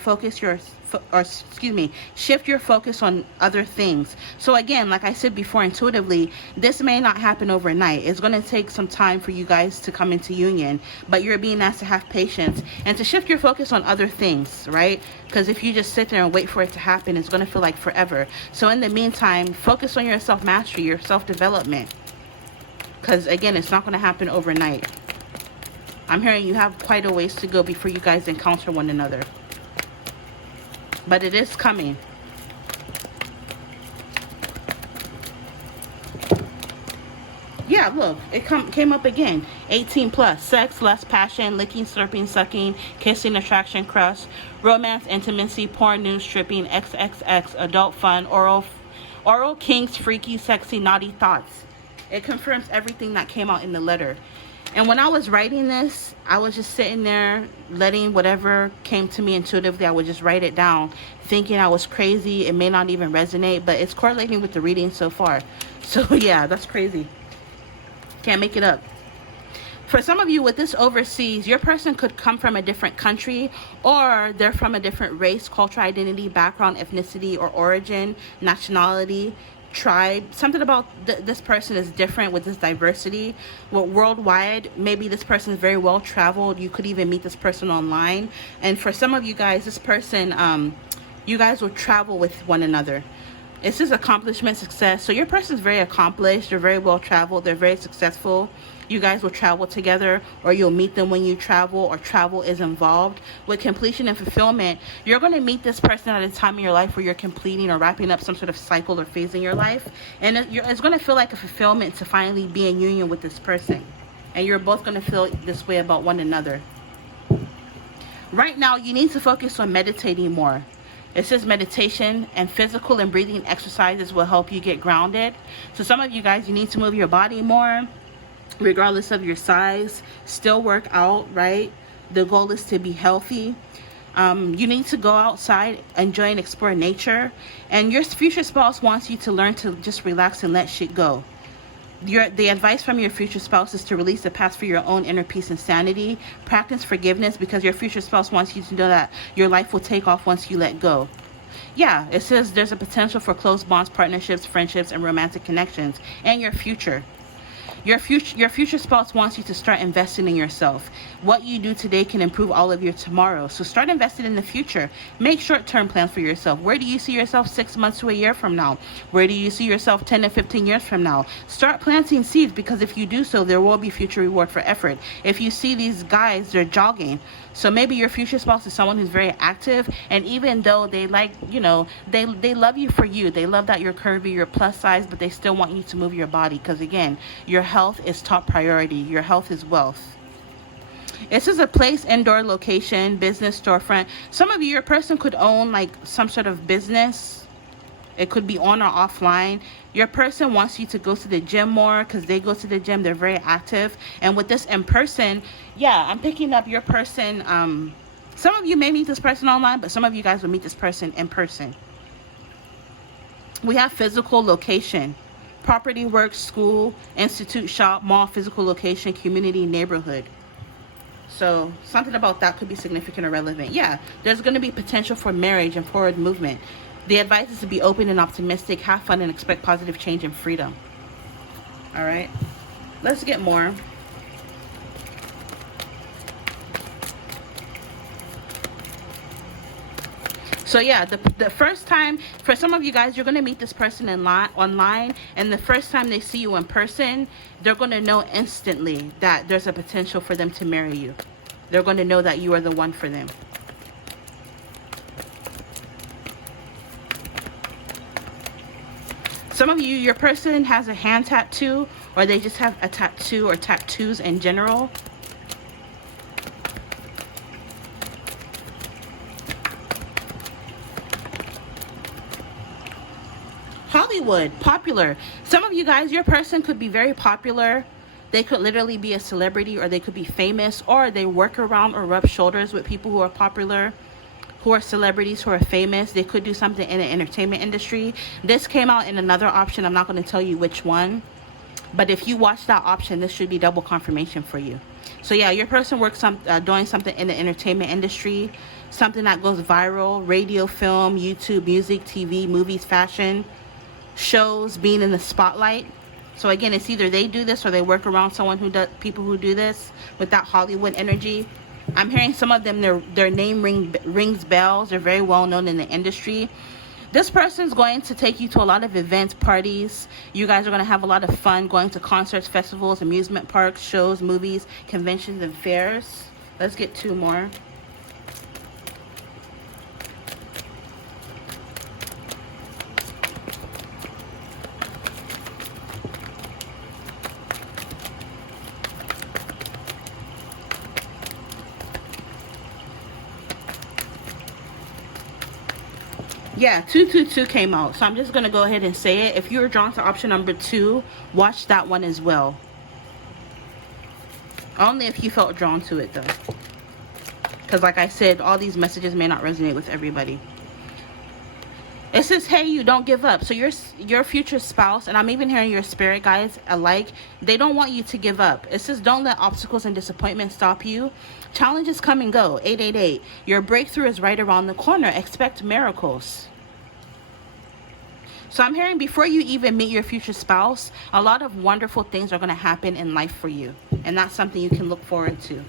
shift your focus on other things. So again, like I said before, intuitively, this may not happen overnight. It's going to take some time for you guys to come into union, but you're being asked to have patience and to shift your focus on other things, right? Because if you just sit there and wait for it to happen, it's going to feel like forever. So in the meantime, focus on your self-mastery, your self-development, because again, it's not going to happen overnight. I'm hearing you have quite a ways to go before you guys encounter one another, but it is coming. Yeah, look, it came up again. 18 plus, sex, lust, passion, licking, slurping, sucking, kissing, attraction, crush, romance, intimacy, porn, news, stripping, XXX, adult fun, oral kinks, freaky, sexy, naughty thoughts. It confirms everything that came out in the letter. And when I was writing this, I was just sitting there letting whatever came to me intuitively, I would just write it down, thinking I was crazy. It may not even resonate, but it's correlating with the reading so far. So yeah, that's crazy. Can't make it up. For some of you with this overseas, your person could come from a different country, or they're from a different race, culture, identity, background, ethnicity, or origin, nationality, tribe. Something about this person is different with this diversity. Well, worldwide, maybe this person is very well traveled. You could even meet this person online. And for some of you guys, this person, you guys will travel with one another. It's just accomplishment, success. So your person is very accomplished. They're very well traveled. They're very successful. You guys will travel together, or you'll meet them when you travel, or travel is involved. With completion and fulfillment, you're going to meet this person at a time in your life where you're completing or wrapping up some sort of cycle or phase in your life. And it's going to feel like a fulfillment to finally be in union with this person. And you're both going to feel this way about one another. Right now, you need to focus on meditating more. It says meditation and physical and breathing exercises will help you get grounded. So some of you guys, you need to move your body more, regardless of your size. Still work out, right? The goal is to be healthy. You need to go outside, enjoy and explore nature. And your future spouse wants you to learn to just relax and let shit go. The advice from your future spouse is to release the past for your own inner peace and sanity. Practice forgiveness, because your future spouse wants you to know that your life will take off once you let go. Yeah, it says there's a potential for close bonds, partnerships, friendships, and romantic connections. And your future. Your future spouse wants you to start investing in yourself. What you do today can improve all of your tomorrow. So start investing in the future. Make short-term plans for yourself. Where do you see yourself 6 months to a year from now? Where do you see yourself 10 to 15 years from now? Start planting seeds, because if you do so, there will be future reward for effort. If you see these guys, they're jogging. So maybe your future spouse is someone who's very active, and even though they like, they love you for you. They love that you're curvy, you're plus size, but they still want you to move your body, because again, your health is top priority. Your health is wealth. This is a place, indoor location, business, storefront. Some of you, your person could own like some sort of business. It could be on or offline. Your person wants you to go to the gym more, because they go to the gym. They're very active. And with this in person, yeah, I'm picking up your person. Some of you may meet this person online, but some of you guys will meet this person in person. We have physical location. Property, work, school, institute, shop, mall, physical location, community, neighborhood. So something about that could be significant or relevant. Yeah, there's going to be potential for marriage and forward movement. The advice is to be open and optimistic, have fun, and expect positive change and freedom. All right, let's get more. So yeah, the first time, for some of you guys, you're going to meet this person online, and the first time they see you in person, they're going to know instantly that there's a potential for them to marry you. They're going to know that you are the one for them. Some of you, your person has a hand tattoo, or they just have a tattoo or tattoos in general. Hollywood, popular. Some of you guys, your person could be very popular. They could literally be a celebrity, or they could be famous, or they work around or rub shoulders with people who are popular, who are celebrities, who are famous. They could do something in the entertainment industry. This came out in another option. I'm not going to tell you which one, but if you watch that option, this should be double confirmation for you. So yeah, your person works doing something in the entertainment industry, something that goes viral: radio, film, YouTube, music, TV, movies, fashion, shows, being in the spotlight. So again, it's either they do this or they work around someone who does, people who do this with that Hollywood energy. I'm hearing some of them, their name rings bells. They're very well known in the industry. This person's going to take you to a lot of events, parties. You guys are going to have a lot of fun going to concerts, festivals, amusement parks, shows, movies, conventions, and fairs. Let's get 2 more. Yeah, 222 came out. So I'm just going to go ahead and say it. If you were drawn to option number 2, watch that one as well. Only if you felt drawn to it, though. Because like I said, all these messages may not resonate with everybody. It says, hey, you don't give up. So your future spouse, and I'm even hearing your spirit guides alike, they don't want you to give up. It says, don't let obstacles and disappointment stop you. Challenges come and go. 888. Your breakthrough is right around the corner. Expect miracles. So I'm hearing, before you even meet your future spouse, a lot of wonderful things are going to happen in life for you. And that's something you can look forward to.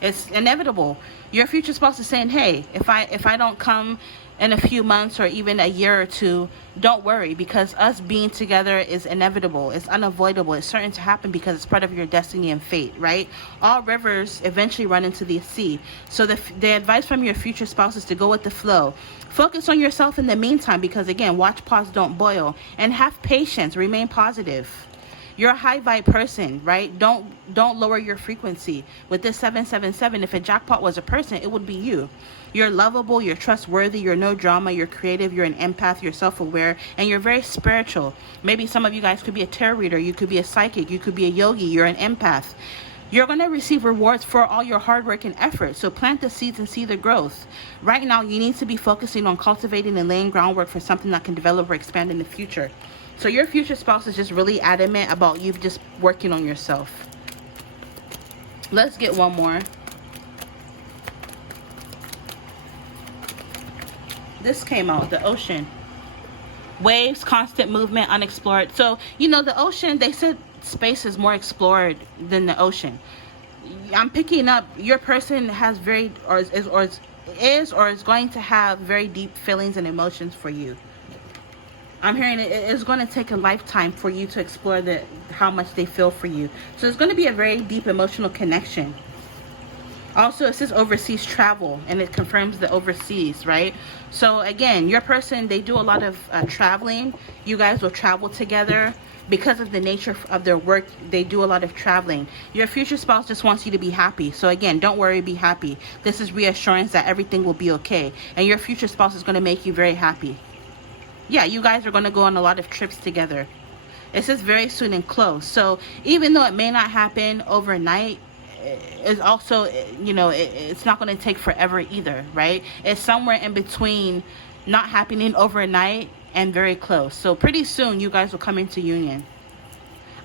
It's inevitable. Your future spouse is saying, hey, if I don't come in a few months or even a year or 2, don't worry, because us being together is inevitable. It's unavoidable. It's certain to happen because it's part of your destiny and fate, right? All rivers eventually run into the sea. So the advice from your future spouse is to go with the flow. Focus on yourself in the meantime, because again, watch, pause, don't boil, and have patience. Remain positive. You're a high vibe person, right? Don't lower your frequency. With this 777, if a jackpot was a person, it would be you. You're lovable, you're trustworthy, you're no drama, you're creative, you're an empath, you're self-aware, and you're very spiritual. Maybe some of you guys could be a tarot reader, you could be a psychic, you could be a yogi, you're an empath. You're going to receive rewards for all your hard work and effort. So plant the seeds and see the growth. Right now, you need to be focusing on cultivating and laying groundwork for something that can develop or expand in the future. So your future spouse is just really adamant about you just working on yourself. Let's get one more. This came out, the ocean. Waves, constant movement, unexplored. So, you know, the ocean, they said space is more explored than the ocean. I'm picking up your person has very, or is going to have very deep feelings and emotions for you. I'm hearing it's going to take a lifetime for you to explore how much they feel for you. So it's going to be a very deep emotional connection. Also, it says overseas travel, and it confirms the overseas, right? So again, your person, they do a lot of traveling. You guys will travel together. Because of the nature of their work, they do a lot of traveling. Your future spouse just wants you to be happy. So again, don't worry, be happy. This is reassurance that everything will be okay. And your future spouse is going to make you very happy. Yeah, you guys are going to go on a lot of trips together. It says very soon and close. So even though it may not happen overnight, it's also, you know, it's not going to take forever either, right? It's somewhere in between not happening overnight and very close. So pretty soon you guys will come into union.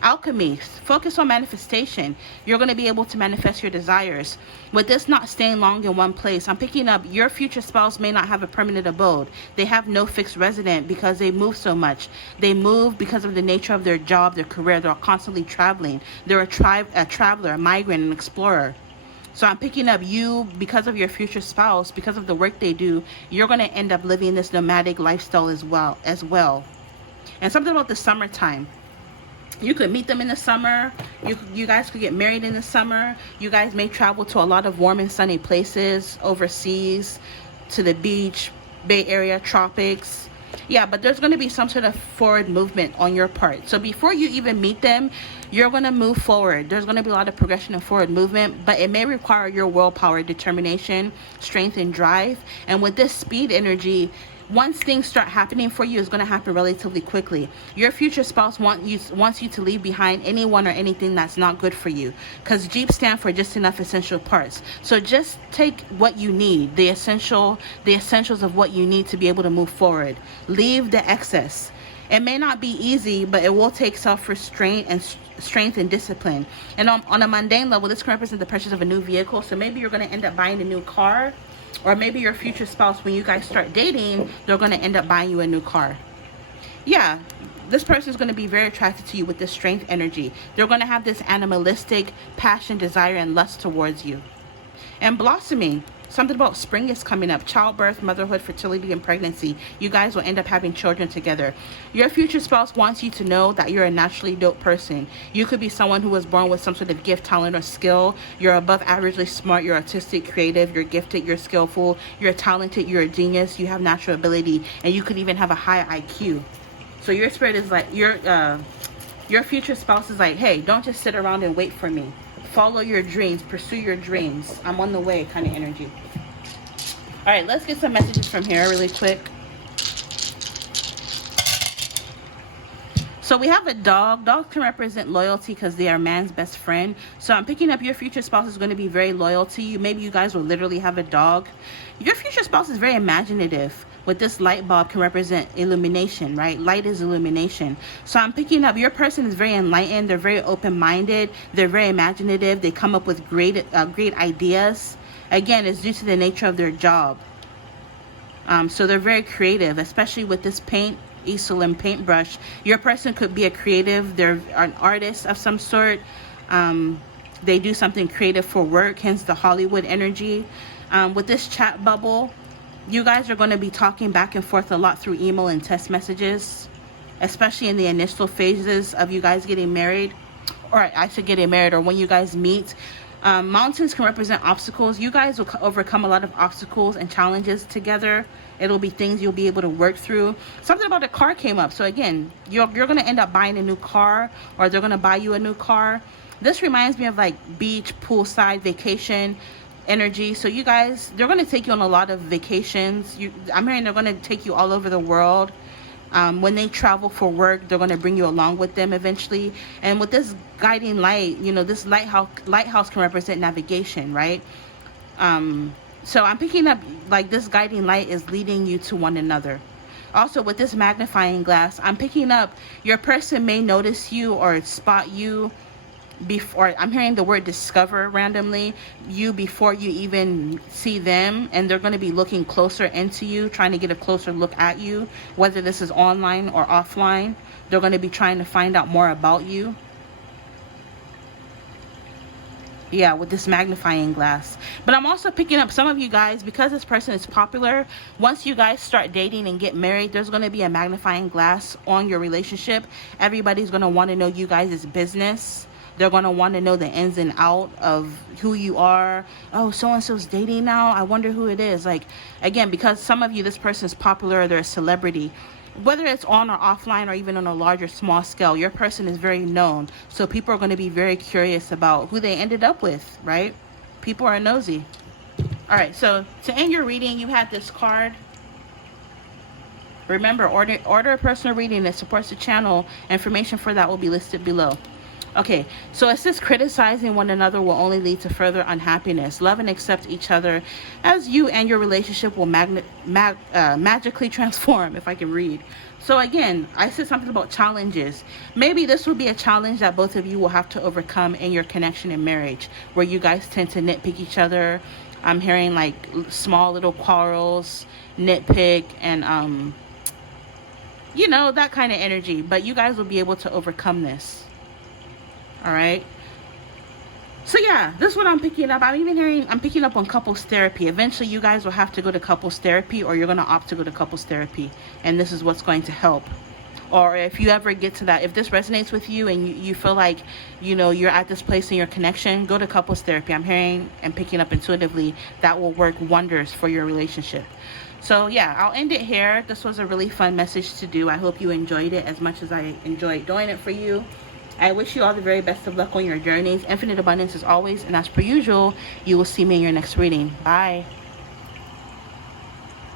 Alchemy, focus on manifestation. You're going to be able to manifest your desires. With this not staying long in one place, I'm picking up your future spouse may not have a permanent abode. They have no fixed resident because they move so much. They move because of the nature of their job, their career. They're constantly traveling. They're a traveler, a migrant, an explorer. So I'm picking up you, because of your future spouse, because of the work they do, you're going to end up living this nomadic lifestyle as well. And something about the summertime. You could meet them in the summer. You guys could get married in the summer. You guys may travel to a lot of warm and sunny places overseas, to the beach, Bay Area, tropics. Yeah, but there's going to be some sort of forward movement on your part. So before you even meet them, you're going to move forward. There's going to be a lot of progression and forward movement, but it may require your willpower, determination, strength, and drive. And with this speed energy, once things start happening for you, it's going to happen relatively quickly. Your future spouse wants you to leave behind anyone or anything that's not good for you, because Jeep stand for just enough essential parts. So just take what you need, the essentials of what you need to be able to move forward. Leave the excess. It may not be easy, but it will take self-restraint and strength and discipline. And on a mundane level, this can represent the purchase of a new vehicle. So maybe you're going to end up buying a new car, or maybe your future spouse, when you guys start dating, they're going to end up buying you a new car. Yeah, this person is going to be very attracted to you with this strength energy. They're going to have this animalistic passion, desire, and lust towards you. And blossoming, something about spring is coming up. Childbirth, motherhood, fertility, and pregnancy. You guys will end up having children together. Your future spouse wants you to know that you're a naturally dope person. You could be someone who was born with some sort of gift, talent, or skill. You're above averagely smart. You're artistic, creative. You're gifted. You're skillful. You're talented. You're a genius. You have natural ability. And you could even have a high IQ. So your spirit is like, your future spouse is like, hey, don't just sit around and wait for me. Follow your dreams, pursue your dreams. I'm on the way kind of energy. All right, let's get some messages from here really quick. So we have a dog. Dogs can represent loyalty because they are man's best friend. So I'm picking up your future spouse is going to be very loyal to you. Maybe you guys will literally have a dog. Your future spouse is very imaginative. With this light bulb can represent illumination, right? Light is illumination. So I'm picking up your person is very enlightened. They're very open-minded. They're very imaginative. They come up with great ideas. Again, it's due to the nature of their job. So they're very creative, especially with this paint, easel and paintbrush. Your person could be a creative. They're an artist of some sort. They do something creative for work, hence the Hollywood energy. With this chat bubble, you guys are going to be talking back and forth a lot through email and text messages, especially in the initial phases of you guys getting married, or I should getting married, or when you guys meet. Mountains can represent obstacles. You guys will overcome a lot of obstacles and challenges together. It'll be things you'll be able to work through. Something about a car came up. So again, you're going to end up buying a new car, or they're going to buy you a new car. This reminds me of like beach, poolside, vacation energy. So you guys, they're going to take you on a lot of vacations. I'm hearing they're going to take you all over the world. When they travel for work, they're going to bring you along with them eventually. And with this guiding light, you know, this lighthouse can represent navigation, right? So I'm picking up like this guiding light is leading you to one another. Also, with this magnifying glass, I'm picking up your person may notice you or spot you before. I'm hearing the word discover randomly, you before you even see them, and they're going to be looking closer into you, trying to get a closer look at you, whether this is online or offline. They're going to be trying to find out more about you. Yeah, with this magnifying glass. But I'm also picking up some of you guys, because this person is popular, once you guys start dating and get married, there's going to be a magnifying glass on your relationship. Everybody's going to want to know you guys' business. They're going to want to know the ins and out of who you are. Oh, so-and-so's dating now. I wonder who it is. Like, again, because some of you, this person is popular, they're a celebrity. Whether it's on or offline or even on a larger, small scale, your person is very known. So people are going to be very curious about who they ended up with, right? People are nosy. All right, so to end your reading, you had this card. Remember, order a personal reading that supports the channel. Information for that will be listed below. Okay, so it says criticizing one another will only lead to further unhappiness. Love and accept each other as you and your relationship will magically transform, if I can read. So again, I said something about challenges. Maybe this will be a challenge that both of you will have to overcome in your connection in marriage, where you guys tend to nitpick each other. I'm hearing like small little quarrels, nitpick, and you know, that kind of energy. But you guys will be able to overcome this. All right, so yeah, this is what I'm picking up. I'm picking up on couples therapy. Eventually you guys will have to go to couples therapy, or you're going to opt to go to couples therapy, and this is what's going to help. Or if you ever get to that, if this resonates with you and you feel like, you know, you're at this place in your connection, go to couples therapy. I'm hearing and picking up intuitively that will work wonders for your relationship. So yeah, I'll end it here. This was a really fun message to do. I hope you enjoyed it as much as I enjoyed doing it for you. I wish you all the very best of luck on your journeys. Infinite abundance as always, and as per usual, you will see me in your next reading. Bye.